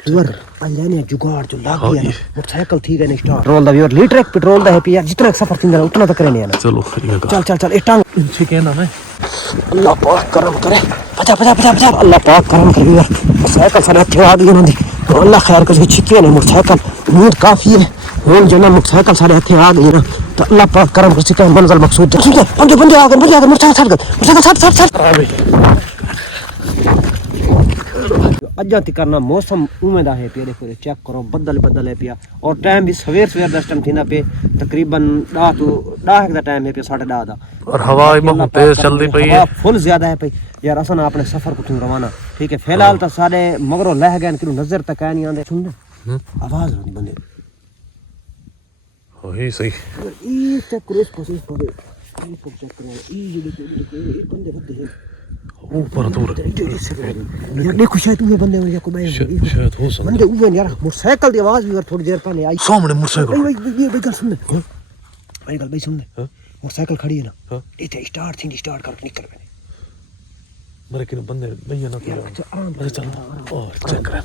viewer पंजाने जुगाड़ जो लाग गया ना मोटरसाइकिल ठीक है नहीं स्टार्ट पेट्रोल दा व्यूअर लीटर एक पेट्रोल दा है यार जितना सफर थींदा उतना तक रहने ना चलो चल चल चल ए टांग ठीक है ना मैं अल्लाह पाक करम करे बचा बचा बचा बचा अल्लाह पाक करम करे व्यूअर मोटरसाइकिल सारे हथे आ गई ना दी अल्लाह खैर करे छिके ने मोटरसाइकिल उम्मीद काफी है हम जना मोटरसाइकिल सारे हथे आ गई ना तो अल्लाह पाक करम करे छिके मंजिल मकसूद सुन बंदे बंदे आ गए मोटरसाइकिल छट अजा तक करना मौसम उमें दा है पे देखो चेक करो बदल बदल है पिया और टाइम भी सवेर सवेर दस टाइम थीना पे तकरीबन 10 तो 10 का टाइम है पे 10:30 दा और हवा बहुत तेज चलती पई है फुल ज्यादा है पे यार असन अपने सफर को तुम रवाना ठीक है फिलहाल तो सारे मगरों लह गए कि नजर तक नहीं आंदे सुन आवाज आंदी बंदे वही सही ई चेक करो इसको चेक करो ई जो देखो बंदे बंदे ऊपर दूर यार देखो शायद तुम्हें बंदे हो या को भाई शायद हो सकता बंदे ऊपर यार मोटरसाइकिल की आवाज भी थोड़ी देर पहले आई सामने मोटरसाइकिल ये गल सुन भाई गल भाई सुन मोटरसाइकिल खड़ी है ना इथे स्टार्ट करके निकल गए मेरे किन बंदे भैया ना तो चल और चेक कर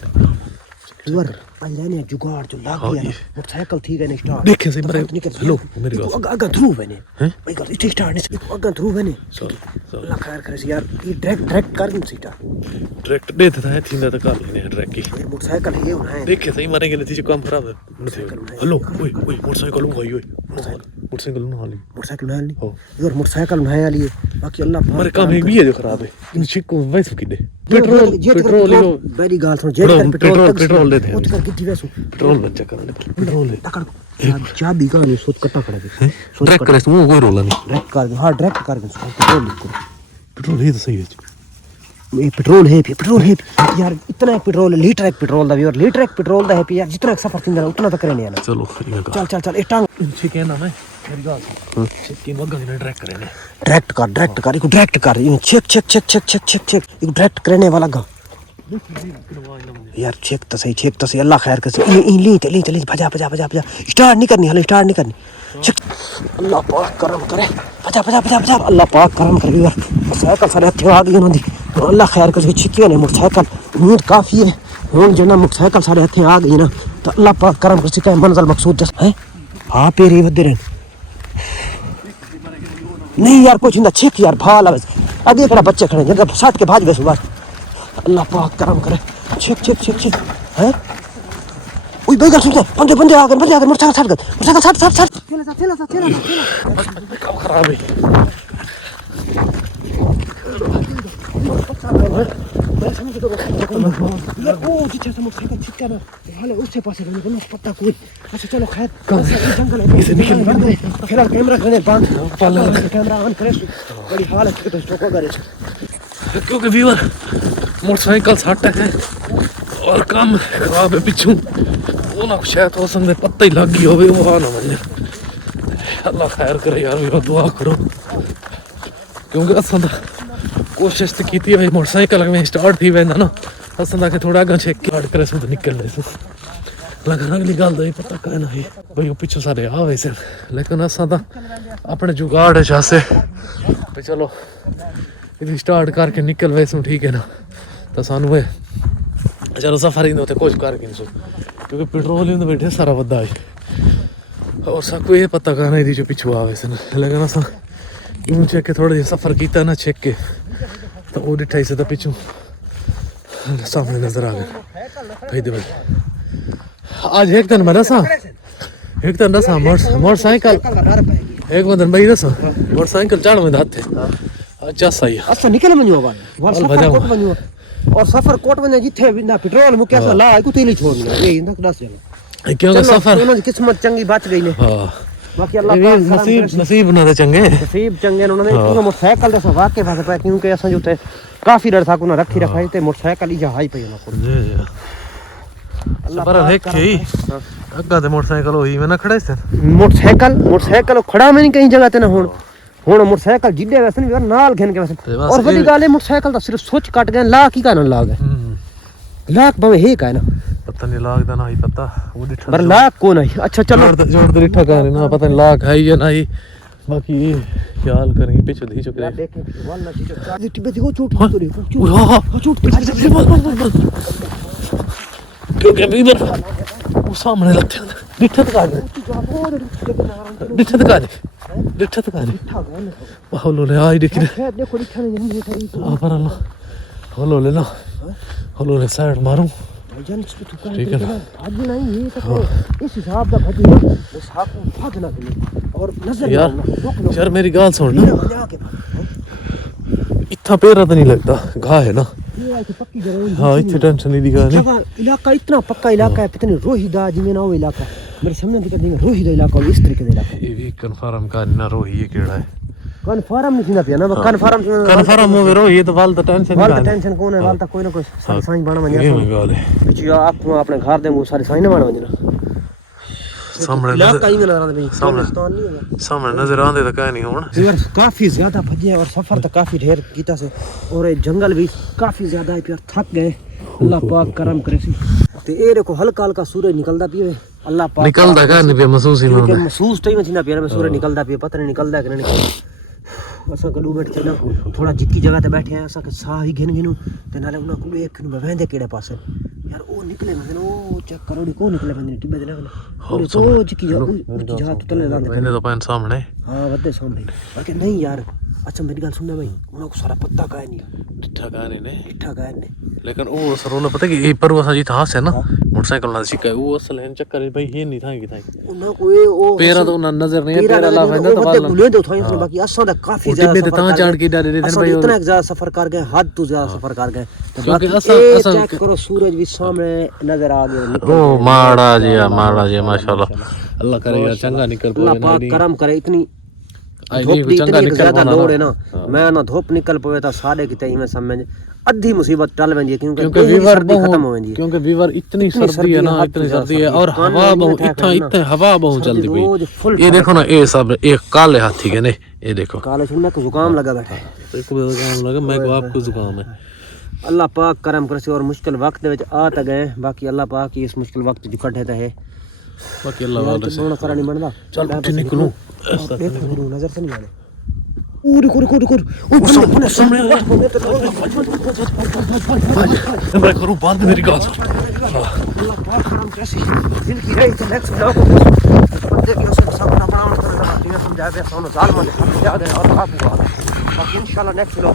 व्यूअर पंजाने जुगाड़ जो लाग गया मोटरसाइकिल ठीक है नहीं स्टार्ट देखे से मेरे हेलो मेरी बात अगा थ्रू बने भाई गल इथे स्टार्ट नहीं अगा थ्रू बने चल अल्लाह खैर करे यार ये डायरेक्ट कर नहीं सीटा डायरेक्ट देता है थींदा तो कर लेने डायरेक्ट की मोटरसाइकिल ये होना है देखे सही मारेंगे नतीजे काम खराब है हेलो ओए ओए मोटरसाइकिल ओए ओए मोटरसाइकिल ना हाली मोटरसाइकिल ना हाली यार मोटरसाइकिल ना हाली बाकी अल्लाह मेरे काम है भी है जो खराब है इन चिको वैस की दे पेट्रोल मेरी गाल सुन जेट पेट्रोल देते हैं कर कितनी वैसू पेट्रोल बच्चा कर पेट्रोल ले टकड़ चाबी का नहीं सोच कट्टा खड़ा दे ट्रैक करे वो कोई रोला नहीं डायरेक्ट कर हां डायरेक्ट कर पेट्रोल ही तो सही है ये पेट्रोल है यार इतना पेट्रोल लीटर एक पेट्रोल दा और लीटर एक पेट्रोल दा है यार जितना सफर थींदा उतना तक रहने ना चलो चल चल चल ए टांग ठीक है ना मैं मेरी गाल सुन चिक्की मग्गा ने ट्रैक करेंगे डायरेक्ट कर ये चेक ये डायरेक्ट करने वाला गा यार चेक तो सही अल्लाह खैर करे ली भजा स्टार्ट नहीं करनी चेक अल्लाह पाक करम करे भजा अल्लाह पाक करम करे यार साइकिल सारे हथे आ गई उन्होंने अल्लाह खैर करे छिके ने मोटरसाइकिल उम्मीद काफी है हम जना मोटरसाइकिल सारे हथे आ गई ना तो अल्लाह पाक करम करे छिके मंजिल मकसूद है हां पेरी वदे रहे नहीं यार कुछ नहीं चेक यार भाल आगे कड़ा बच्चे खड़े जगह साथ के भाज गए सुबह अल्लाह पाक करम करे चेक हैं ओए भाई गल सुन बंदे आ गए मोटरसाइकिल चल काम खराब है ओ जी चल मोटरसाइकिल ठीक है ना हाले उससे पास है मैंने पता कोई अच्छा चलो खैर जंगल है इसे निकल फिर कैमरा करने बंद कैमरा ऑन करे बड़ी हालत है तो स्टॉप करे क्योंकि व्यूअर मोटरसाइकिल सट है और काम खराब है पिछू वो ना शायद हो सकते पत्ता ही लग गई होवे वो आ ना मने अल्लाह खैर करे यार भी दुआ करो क्योंकि असां कोशिश तो की थी भाई मोटरसाइकिल में स्टार्ट थी वेंदा ना असां के थोड़ा अगर चेक स्टार्ट करे तो निकल ले लेकिन अगली गल तो पता कह ना भाई वो पिछू सारे आ वैसे लेकिन असां अपने जुगाड़ है चासे भाई चलो इधर स्टार्ट करके निकल वैसे ठीक है ना तो सानू चलो सफर ही कुछ करके नहीं क्योंकि पेट्रोल ही बैठे सारा बदा है और सबको ये पता करना ये जो पिछू आ वैसे लेकिन अस यूं चेक के थोड़ा जिहा सफर किया ना चेक के तो वो डिठा से तो पिछू सामने नजर आ गया भाई दे आज एक दिन मैं दसा मोटरसाइकिल एक बंदन भाई दसा मोटरसाइकिल चढ़ में हाथ अच्छा सही अच्छा निकल मनियो बाल और सफर कोट वने जिथे बिना पेट्रोल मुके ला ला को तेली छोड़ लिया ये इंदा दस चलो क्योंकि सफर उन्होंने किस्मत चंगी बच गई ने हां बाकी अल्लाह पाक नसीब ना चंगे उन्होंने पूरा मोटरसाइकिल दस वाके पास पे क्योंकि असा जो ते काफी डर था को ना रखी रखाई ते मोटरसाइकिल ही हाई पे ना को अल्लाह पर देख के अग्गा ते मोटरसाइकिल होई में ना खड़े से मोटरसाइकिल खड़ा में नहीं कहीं जगह ते ना हुन मोटरसाइकिल जिड्डे वैसे नहीं नाल घेन के वैसे और बड़ी गाल है मोटरसाइकिल दा सिर्फ सोच काट गए लाख ही का ना लाग है लाख भावे हे का है ना पता नहीं लाख दा ना ही पता वो दिठा पर लाख को नहीं अच्छा चलो जोड़ दे दिठा का ना पता नहीं लाख है या नहीं बाकी ख्याल करेंगे पीछे दी चुके देखें वाला चीज देखो चोट तो रे हां चोट क्योंकि वीवर वो सामने लगते हैं दिखत का हलो ले आई देख रे पर हलो ले ना हलो ले साइड मारूं ठीक है ना इस हिसाब का भजी ना इस हाथ को भागना और नजर यार मेरी गाल सुन ना इतना पैरा तो नहीं लगता घा है ना पक्की जगह हाँ इतनी टेंशन नहीं दिखा नहीं इलाका इतना पक्का इलाका है पता नहीं रोहिदा जिमें ना वो इलाका मेरे सामने दिखा देंगे रोहिदा इलाका और इस तरीके का इलाका ये भी कंफर्म का ना रोही ये केड़ा है कन्फर्म नहीं पिया ना कंफर्म हो रोही तो वाल तो टेंशन वाल टेंशन कौन है वाल तो कोई ना कोई सारी साइन बना बन ये मैं गाल है पिछू आप अपने घर दे वो सारी साइन बना बन सामने इलाका ही नजर आंदा सामने नजर आंदे तो कह नहीं होना यार काफी ज्यादा भजे और सफर तो काफी ढेर कीता से और ये जंगल भी काफी ज्यादा है यार थक गए अल्लाह पाक करम करे सी ते ए देखो हल्का हल्का सूरज निकलदा पियो अल्लाह पाक निकलदा का नहीं पे महसूस ही ना महसूस टाइम में पिया मैं सूरज निकलदा पियो पता नहीं निकलदा कि नहीं असा गलू बैठ के ना थोड़ा जिक्की जगह ते बैठे हैं असा के साह ही घिन घिनू ते नाले उना को एक नु बवेंदे केड़े पासे यार ओ निकले मैं ओ चेक करो को निकले बंदे टिब्बे दे ना और तो जिक्की जगह तो तले लांदे मैंने तो पैन सामने हां वदे सामने बाकी नहीं यार अच्छा मेरी गल सुनना भाई उना को सारा पत्ता का है नहीं ठा का ने ने लेकिन वो सरोला पता कि ये पर वो जी था है ना मोटरसाइकिल ना सिक्का वो असल है चक्कर भाई ये नहीं था कि उना कोई ओ पेरा तो उना नजर नहीं पेरा ला फैंदा तो वाला बुले दो था इसने बाकी असा दा काफी ज्यादा सफर ता चढ़ के डरे थे भाई इतना ज्यादा सफर कर गए हद तो ज्यादा सफर कर गए क्योंकि असा चेक करो सूरज भी सामने नजर आ गया ओ माड़ा जी माशाल्लाह अल्लाह करे यार चंगा निकल पाए अल्लाह पाक करम करे इतनी इतनी ज्यादा लोड है ना मैं ना धूप निकल पवे ता साढ़े की तई में समझ अद्धी मुसीबत टल वेंदी है क्योंकि वीवर खत्म हो वेंदी है क्योंकि वीवर इतनी सर्दी है ना इतनी सर्दी है और हवा बहुत इतना हवा बहुत चलती पई ये देखो ना ये सब एक काले हाथी के ने ये देखो काले सुनना को जुकाम लगा बैठा तो को जुकाम लगा मैं को आपको जुकाम है अल्लाह पाक करम करे और मुश्किल वक्त दे विच आ त गए बाकी अल्लाह पाक इस मुश्किल वक्त जो कढे ता है बाकी अल्लाह वाले से सोना करा नहीं बनदा चल उठ निकलूं देखो नजर से नहीं आने पूरी कोर ओ सामने मैं करूं बंद मेरी गाल अल्लाह पाक करम कैसी दिल की रही तो नेक्स्ट ना बंदे की उसमें सब बना कर समझा दे सोना जाल में और बाकी इंशाल्लाह नेक्स्ट लोग